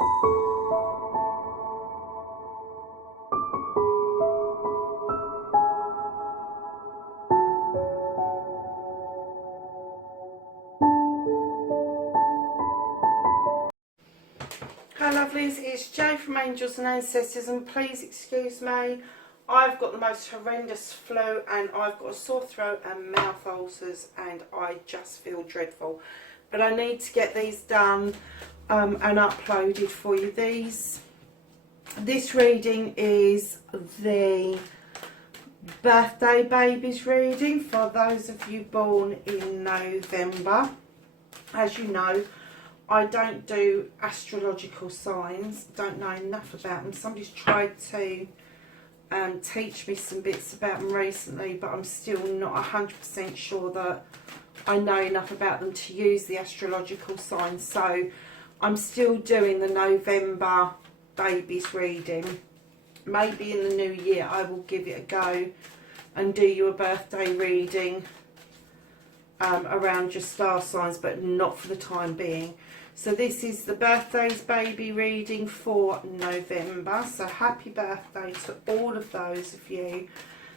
Hi lovelies, it's Jo from Angels and Ancestors, and please excuse me, I've got the most horrendous flu and I've got a sore throat and mouth ulcers and I just feel dreadful. But I need to get these done and uploaded for you. This reading is the birthday babies reading for those of you born in November. As you know, I don't do astrological signs, don't know enough about them. Somebody's tried to teach me some bits about them recently, but I'm still not 100% sure that I know enough about them to use the astrological signs. So I'm still doing the November babies reading. Maybe in the new year I will give it a go and do you a birthday reading around your star signs, but not for the time being. So this is the birthdays baby reading for November. So happy birthday to all of those of you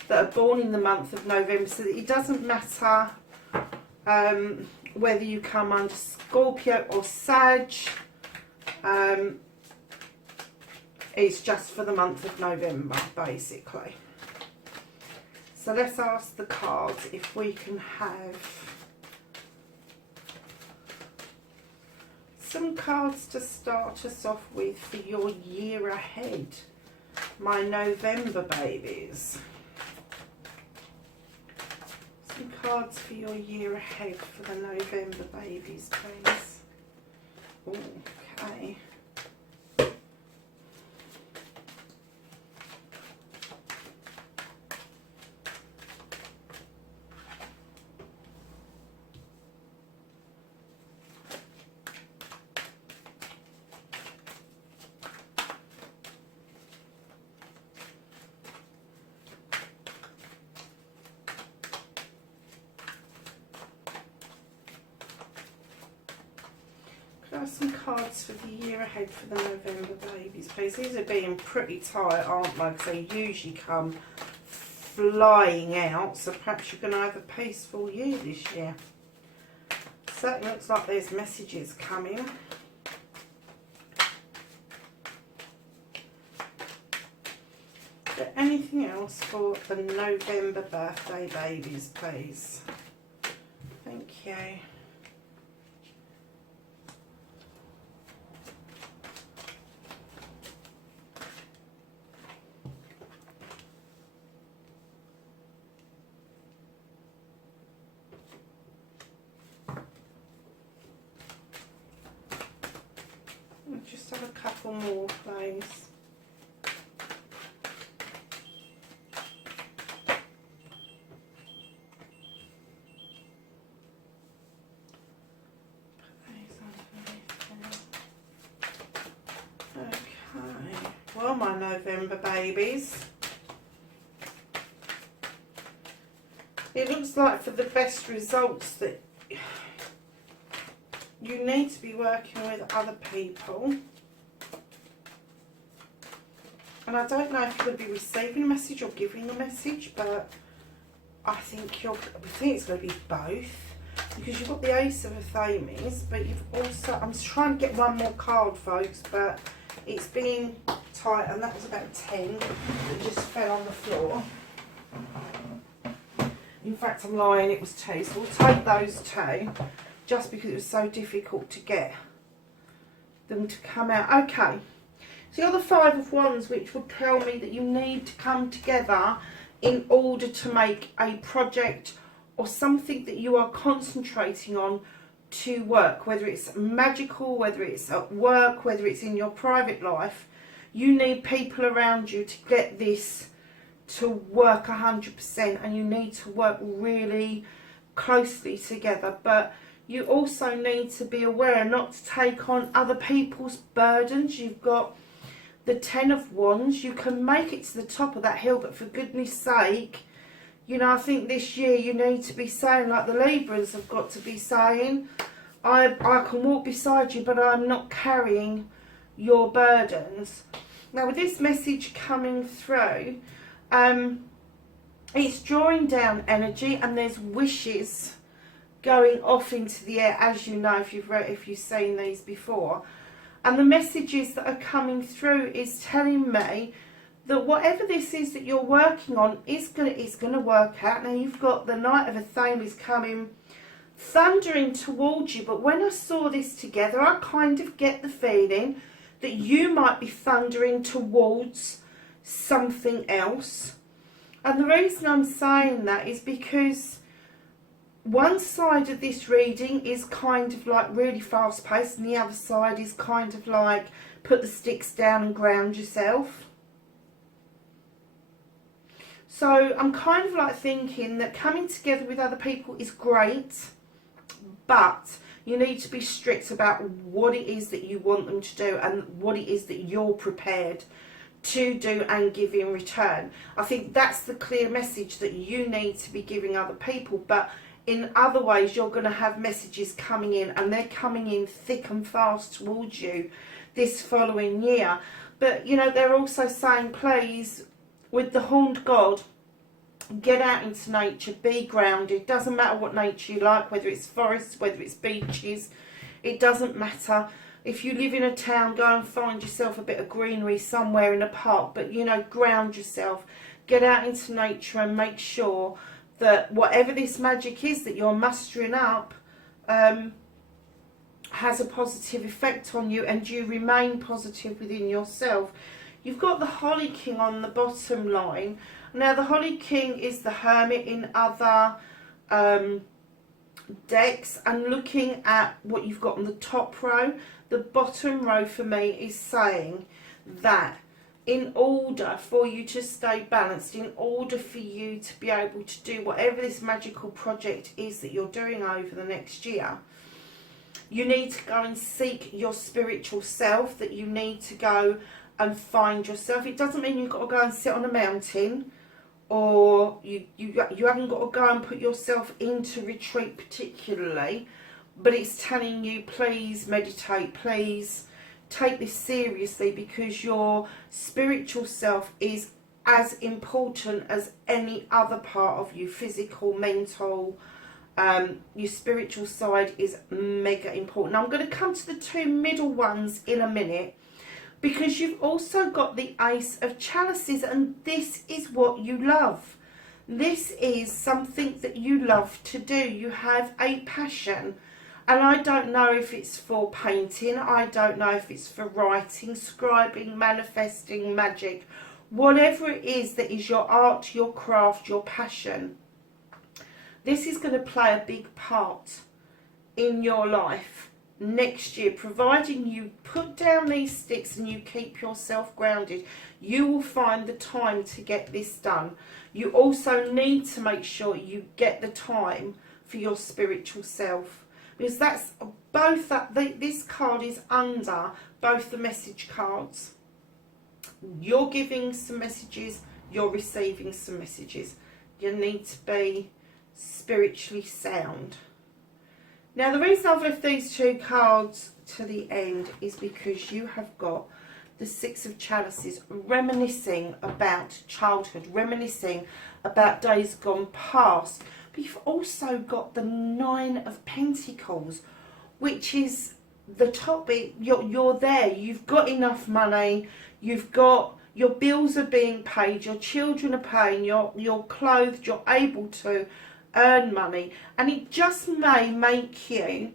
that are born in the month of November. So that it doesn't matter whether you come under Scorpio or Sag. It's just for the month of November, basically. So let's ask the cards if we can have some cards to start us off with for your year ahead, my November babies. Some cards for your year ahead for the November babies, please. Okay. Some cards for the year ahead for the November babies, please. These are being pretty tight, aren't they? Because they usually come flying out. So perhaps you're going to have a peaceful year this year. Certainly looks like there's messages coming. Is there anything else for the November birthday babies, please? Thank you. Just have a couple more, please. Okay, well, my November babies, it looks like for the best results that you need to be working with other people. And I don't know if you're going to be receiving a message or giving a message, but I think it's going to be both. Because you've got the Ace of Athames, but you've also, I'm trying to get one more card, folks, but it's being tight, and that was about 10 that just fell on the floor. In fact, I'm lying, it was 2, so we'll take those 2. Just because it was so difficult to get them to come out. Okay, so you're the 5 of Wands, which would tell me that you need to come together in order to make a project or something that you are concentrating on to work, whether it's magical, whether it's at work, whether it's in your private life. You need people around you to get this to work 100%, and you need to work really closely together. But you also need to be aware not to take on other people's burdens. You've got the 10 of Wands. You can make it to the top of that hill, but for goodness sake, you know, I think this year you need to be saying, like the Libras have got to be saying, I can walk beside you, but I'm not carrying your burdens. Now with this message coming through, it's drawing down energy, and there's wishes going off into the air, as you know if you've seen these before. And the messages that are coming through is telling me that whatever this is that you're working on is gonna work out. Now you've got the Knight of Athame coming thundering towards you, but when I saw this together, I kind of get the feeling that you might be thundering towards something else. And the reason I'm saying that is because one side of this reading is kind of like really fast paced, and the other side is kind of like put the sticks down and ground yourself. So I'm kind of like thinking that coming together with other people is great, but you need to be strict about what it is that you want them to do and what it is that you're prepared to do and give in return. I think that's the clear message that you need to be giving other people. But in other ways, you're going to have messages coming in, and they're coming in thick and fast towards you this following year. But you know, they're also saying, please, with the Horned God, get out into nature, be grounded. Doesn't matter what nature you like, whether it's forests, whether it's beaches, it doesn't matter. If you live in a town, go and find yourself a bit of greenery somewhere in a park, but you know, ground yourself, get out into nature, and make sure that whatever this magic is that you're mustering up has a positive effect on you, and you remain positive within yourself. You've got the Holly King on the bottom line. Now the Holly King is the Hermit in other decks, and looking at what you've got on the top row, the bottom row for me is saying that in order for you to stay balanced, in order for you to be able to do whatever this magical project is that you're doing over the next year, you need to go and seek your spiritual self, that you need to go and find yourself. It doesn't mean you've got to go and sit on a mountain, or you haven't got to go and put yourself into retreat particularly, but it's telling you, please meditate, please take this seriously, because your spiritual self is as important as any other part of you, physical, mental. Your spiritual side is mega important. Now I'm going to come to the two middle ones in a minute, because you've also got the Ace of Chalices, and this is what you love. This is something that you love to do. You have a passion. And I don't know if it's for painting, I don't know if it's for writing, scribing, manifesting, magic, whatever it is that is your art, your craft, your passion. This is going to play a big part in your life next year, providing you put down these sticks and you keep yourself grounded. You will find the time to get this done. You also need to make sure you get the time for your spiritual self, because that's both that this card is under both the message cards. You're giving some messages, you're receiving some messages. You need to be spiritually sound. Now the reason I've left these two cards to the end is because you have got the Six of Chalices, reminiscing about childhood, reminiscing about days gone past. But you've also got the Nine of Pentacles, which is the topic. You're there, you've got enough money, you've got, your bills are being paid, your children are paying, you're clothed, you're able to earn money, and it just may make you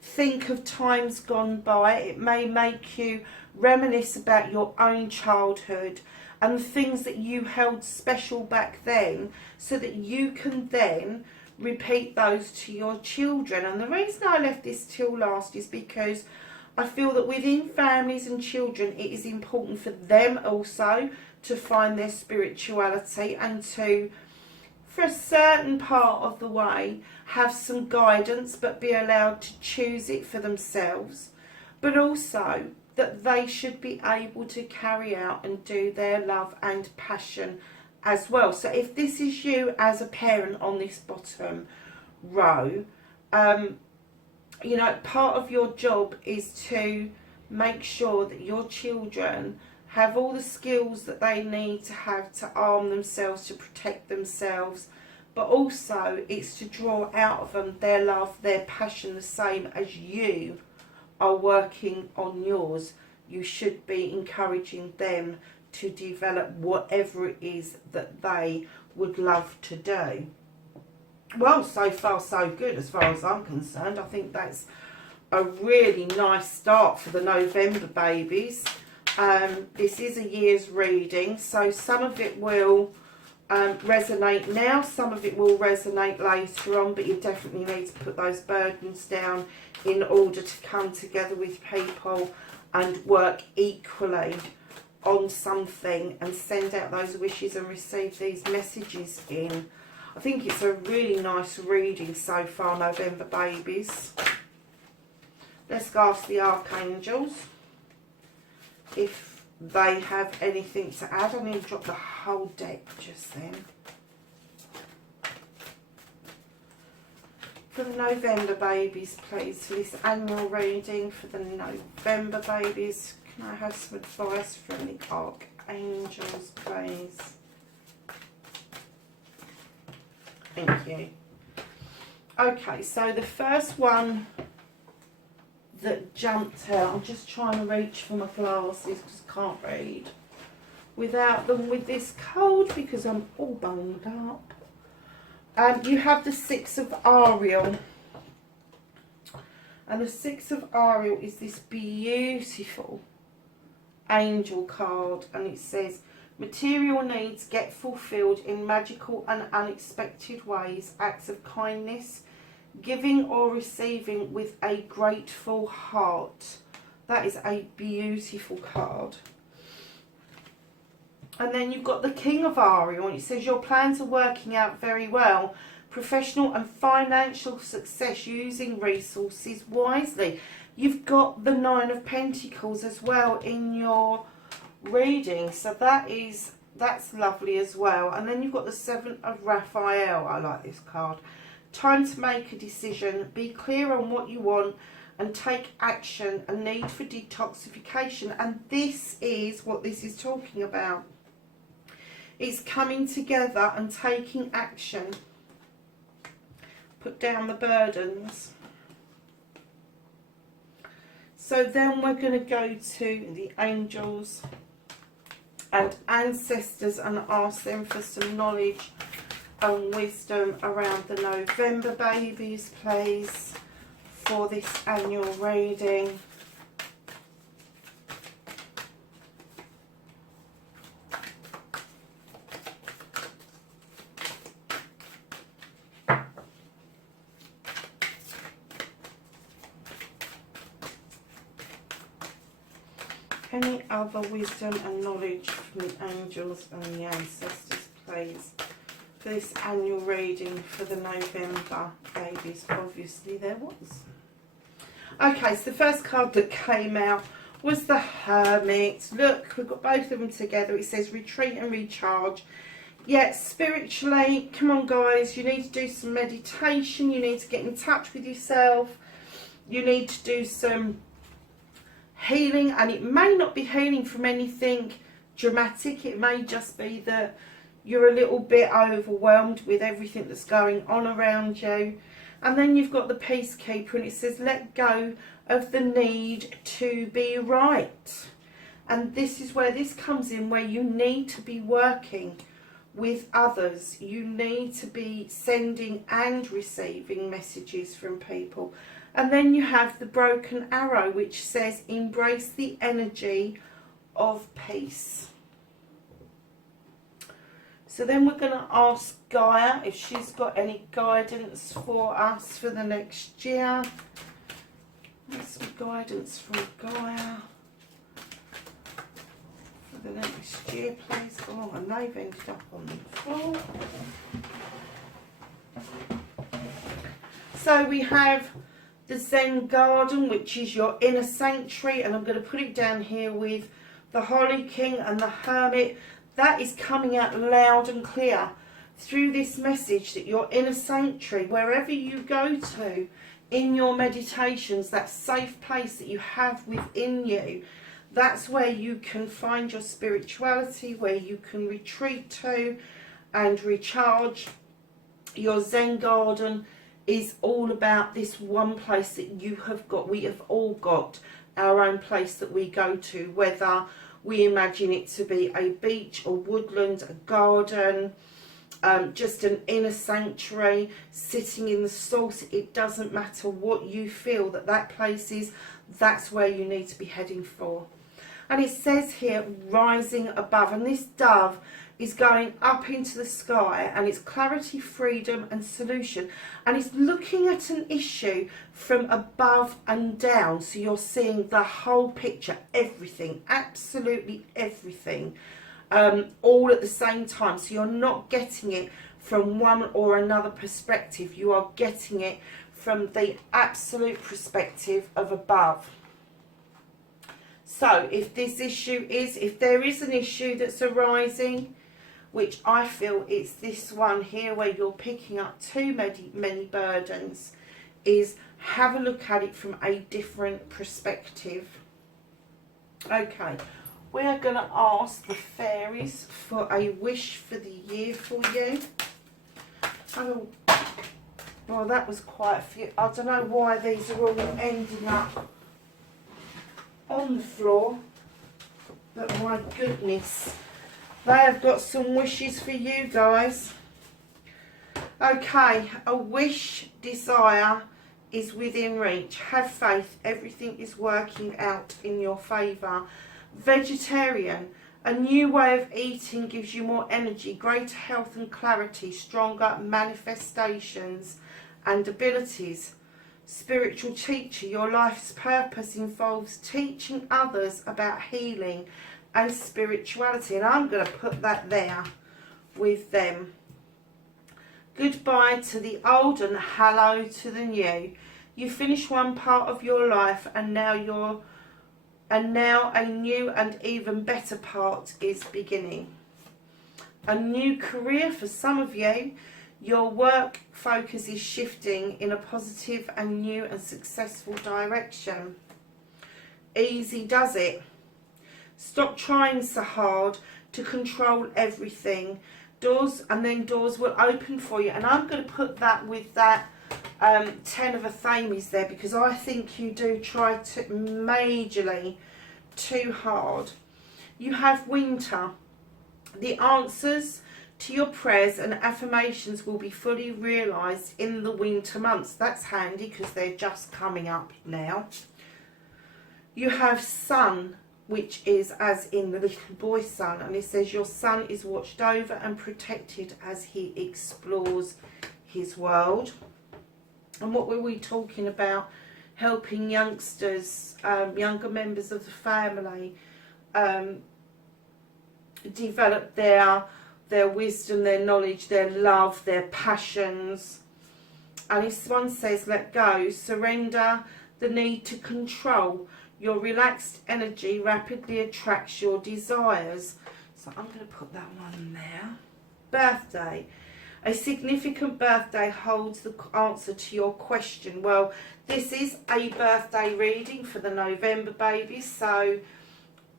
think of times gone by. It may make you reminisce about your own childhood and the things that you held special back then, so that you can then repeat those to your children. And the reason I left this till last is because I feel that within families and children, it is important for them also to find their spirituality, and to, for a certain part of the way, have some guidance, but be allowed to choose it for themselves. But also that they should be able to carry out and do their love and passion as well. So if this is you as a parent on this bottom row, you know, part of your job is to make sure that your children have all the skills that they need to have to arm themselves, to protect themselves, but also it's to draw out of them their love, their passion, the same as you are working on yours. You should be encouraging them to develop whatever it is that they would love to do. Well, so far so good as far as I'm concerned. I think that's a really nice start for the November babies. This is a year's reading, so some of it will resonate now, some of it will resonate later on, but you definitely need to put those burdens down in order to come together with people and work equally on something and send out those wishes and receive these messages in. I think it's a really nice reading so far, November babies. Let's go ask the archangels if they have anything to add. I need to drop the whole deck just then. For the November babies, please, for this annual reading for the November babies, can I have some advice from the archangels, please? Thank you. Okay, so the first one that jumped out, I'm just trying to reach for my glasses because I can't read without them with this cold because I'm all bunged up. You have the Six of Ariel, and the Six of Ariel is this beautiful angel card, and it says material needs get fulfilled in magical and unexpected ways, acts of kindness, giving or receiving with a grateful heart. That is a beautiful card. And then you've got the King of Ariel, and it says your plans are working out very well. Professional and financial success using resources wisely. You've got the Nine of Pentacles as well in your reading, so that's lovely as well. And then you've got the Seven of Raphael. I like this card. Time to make a decision. Be clear on what you want and take action. A need for detoxification. And this is what this is talking about. It's coming together and taking action. Put down the burdens. So then we're going to go to the angels and ancestors and ask them for some knowledge and wisdom around the November babies, please, for this annual reading. Any other wisdom and knowledge from the angels and the ancestors, please, for this annual reading for the November babies? Obviously there was. Okay, so the first card that came out was the Hermit. Look, we've got both of them together. It says retreat and recharge. Yeah, spiritually, come on guys, you need to do some meditation. You need to get in touch with yourself. You need to do some healing, and it may not be healing from anything dramatic. It may just be that you're a little bit overwhelmed with everything that's going on around you. And then you've got the Peacekeeper, and it says let go of the need to be right. And this is where this comes in, where you need to be working with others. You need to be sending and receiving messages from people. And then you have the Broken Arrow, which says embrace the energy of peace. So then we're going to ask Gaia if she's got any guidance for us for the next year. There's some guidance from Gaia for the next year, please. Oh, and they've ended up on the floor. So we have the Zen Garden, which is your inner sanctuary, and I'm going to put it down here with the Holly King and the Hermit. That is coming out loud and clear through this message, that your inner sanctuary, wherever you go to, in your meditations, that safe place that you have within you. That's where you can find your spirituality, where you can retreat to and recharge. Your Zen garden is all about this one place that you have got. We have all got our own place that we go to, whether we imagine it to be a beach or woodland, a garden, just an inner sanctuary, sitting in the source. It doesn't matter what you feel that place is, that's where you need to be heading for. And it says here, rising above, and this dove is going up into the sky, and it's clarity, freedom and solution, and it's looking at an issue from above and down, so you're seeing the whole picture, everything, absolutely everything, all at the same time. So you're not getting it from one or another perspective, you are getting it from the absolute perspective of above. So if this issue is, if there is an issue that's arising, which I feel it's this one here where you're picking up too many burdens, is have a look at it from a different perspective. Okay, we are going to ask the fairies for a wish for the year for you. Oh, well, that was quite a few. I don't know why these are all ending up on the floor, but my goodness, they have got some wishes for you guys. Okay, a wish, desire is within reach. Have faith, everything is working out in your favour. Vegetarian, a new way of eating gives you more energy, greater health and clarity, stronger manifestations and abilities. Spiritual teacher, your life's purpose involves teaching others about healing and spirituality, and I'm going to put that there with them. Goodbye to the old and hello to the new. You finish one part of your life, and now a new and even better part is beginning. A new career for some of you. Your work focus is shifting in a positive and new and successful direction. Easy does it. Stop trying so hard to control everything. Doors will open for you. And I'm going to put that with that 10 of Athames there, because I think you do try to majorly too hard. You have winter. The answers to your prayers and affirmations will be fully realised in the winter months. That's handy because they're just coming up now. You have sun, which is as in the little boy's sun, and it says your son is watched over and protected as he explores his world. And what were we talking about? Helping youngsters, younger members of the family, develop their wisdom, their knowledge, their love, their passions. And this one says, let go, surrender the need to control. Your relaxed energy rapidly attracts your desires. So I'm going to put that one there. Birthday. A significant birthday holds the answer to your question. Well, this is a birthday reading for the November babies. So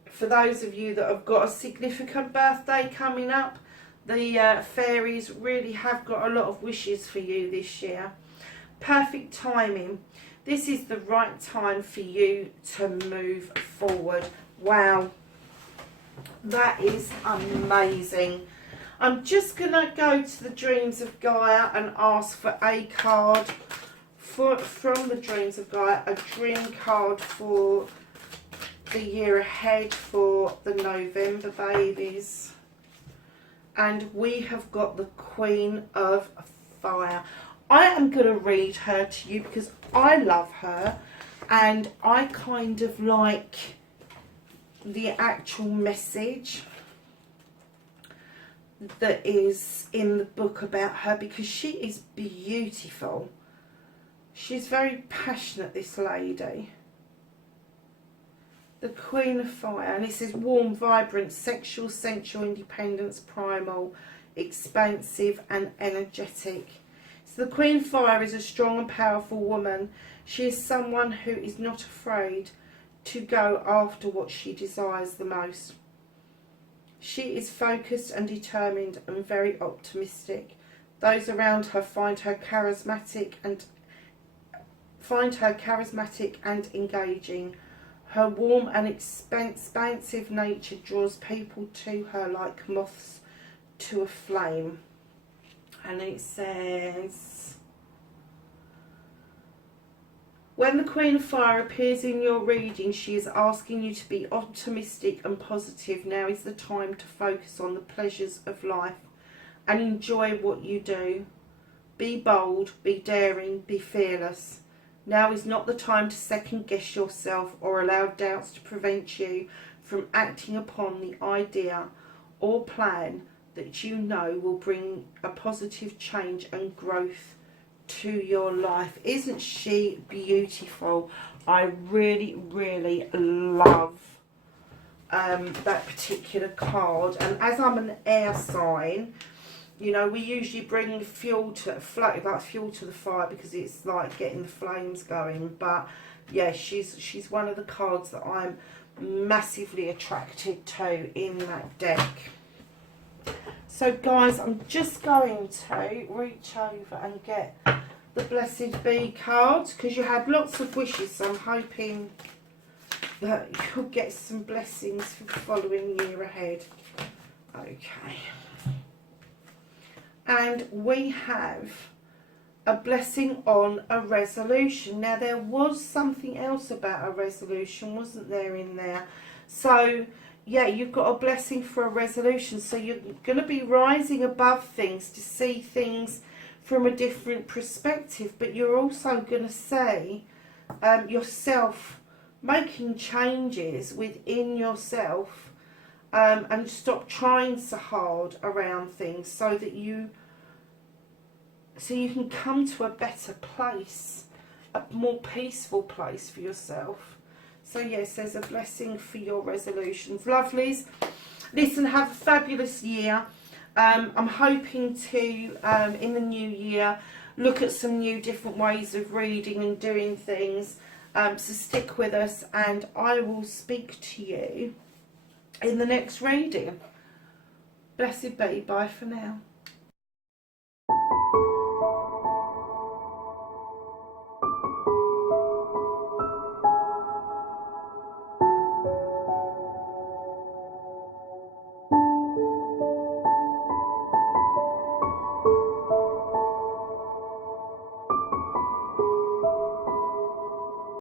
for those of you that have got a significant birthday coming up, the fairies really have got a lot of wishes for you this year. Perfect timing. This is the right time for you to move forward. Wow, that is amazing. I'm just going to go to the Dreams of Gaia and ask for a card from the Dreams of Gaia, a dream card for the year ahead for the November babies. And we have got the Queen of Fire. I am going to read her to you because I love her, and I kind of like the actual message that is in the book about her, because she is beautiful. She's very passionate, this lady. The Queen of Fire, and it says warm, vibrant, sexual, sensual, independence, primal, expansive and energetic. It So the Queen of Fire is a strong and powerful woman. She is someone who is not afraid to go after what she desires the most. She is focused and determined and very optimistic. Those around her find her charismatic and engaging. Her warm and expansive nature draws people to her like moths to a flame. And it says, when the Queen of Fire appears in your reading, she is asking you to be optimistic and positive. Now is the time to focus on the pleasures of life and enjoy what you do. Be bold, be daring, be fearless. Now is not the time to second guess yourself or allow doubts to prevent you from acting upon the idea or plan that you know will bring a positive change and growth to your life. Isn't she beautiful? I really, really love that particular card. And as I'm an air sign, you know, we usually bring fuel to the fire because it's like getting the flames going. But yeah, she's one of the cards that I'm massively attracted to in that deck. So guys, I'm just going to reach over and get the Blessed Bee cards because you had lots of wishes, so I'm hoping that you'll get some blessings for the following year ahead. Okay. And we have a blessing on a resolution. Now there was something else about a resolution, wasn't there, in there? So yeah, you've got a blessing for a resolution. So you're going to be rising above things to see things from a different perspective. But you're also going to see yourself making changes within yourself and stop trying so hard around things so that you can come to a better place, a more peaceful place for yourself. So yes, there's a blessing for your resolutions. Lovelies, listen, have a fabulous year. I'm hoping to, in the new year, look at some new different ways of reading and doing things. So stick with us and I will speak to you in the next reading. Blessed be. Bye for now.